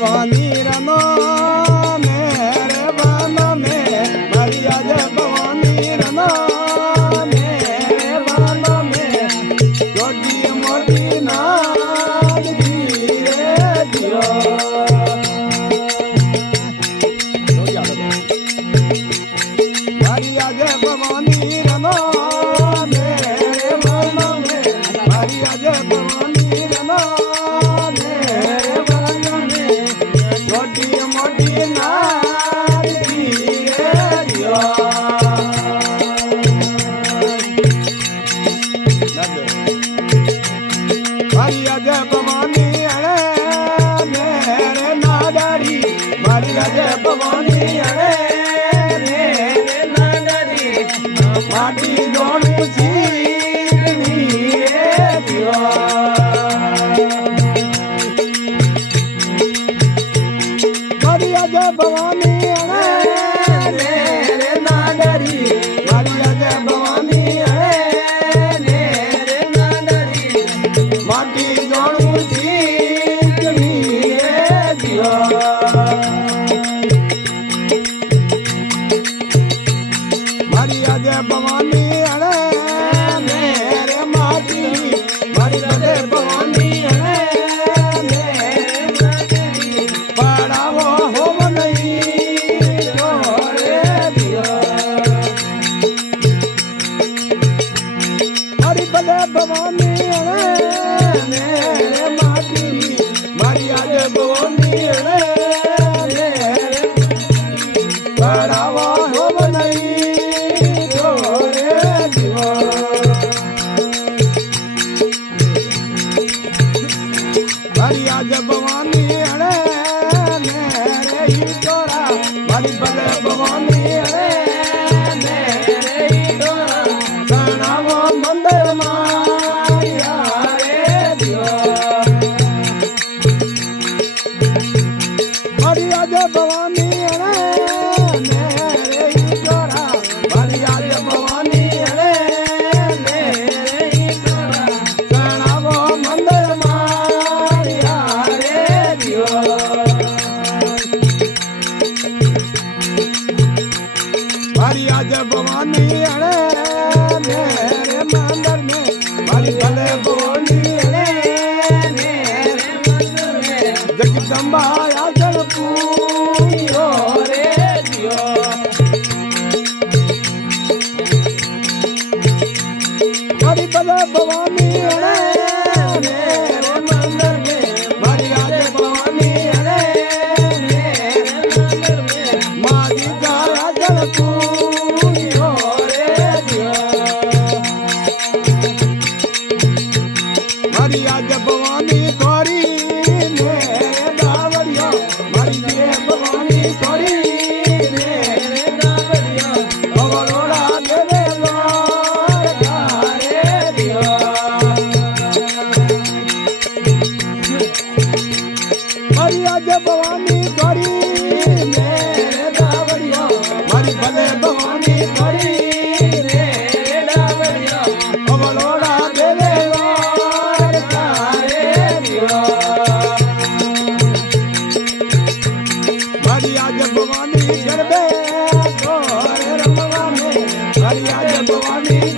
ભવાની રનો મેરે બાનો મે મારી આજે ભવાની રનો મેરે બાનો મે જોડી મોટી નાદ ધીરે દિયો મારી આજે ભવાની રનો મેરે બાનો મે મારી આજે ભવાની રનો મોટી નારી મારી આજે ભવાની અણે મેરે નાદારી મારી આજે ભવાની અણે મેરે નાદારી માટી દોડું છી મારી આજે ભવાની અણે મેરે નાદારી મારી આજે ભવાની અણે મેરે નાદારી માટી જોડું શીખવી દિયો મારી આજે ભવાની અણે મેરે માટી મારી આજે ભવાની અણે ભવાની અણે મેરે માટી મારી આજે ભવાની અણે પડાવો હોવ નહીં જોરે દીવો મારી આજે ભવાની અણે મેરે ઈ તોરા મારી ભલે ભવાની અણે મેરે ઈ તોરા ગણાવો મંદિરમાં મારી આજે ભવાની અણે મેરે ઈ તોરા મારી આજે ભવાની અણે મેરે ઈ તોરા ગણાવો મંદિરમાં યારે દિયો મારી આજે ભવાની અણે મેરે મંદિર મે મારી ભલે ભવાની અણે મેરે મંદિર મે જગદંબા આજળ પૂયો રે દિયો મારી ભલે ભવાની અણે મેરે મંદિર મે મારી આજે ભવાની અણે મેરે મંદિર મે મારી આજળ પૂયો રે દિયો મારી આજે ભવાની કોરી મેરે દાવડિયો મારી જે ભવાની કોરી મેરે દાવડિયો અવરોડા દેવે લોર તારે દિયો મારી આજે ભવાની કોરી મેરે દાવડિયો મારી ભલે ભવાની કોરી મેરે દાવડિયો અવરોડા દેવે મારી આજે ભવાની ગરબે રમવા મે મારી આજે ભવાની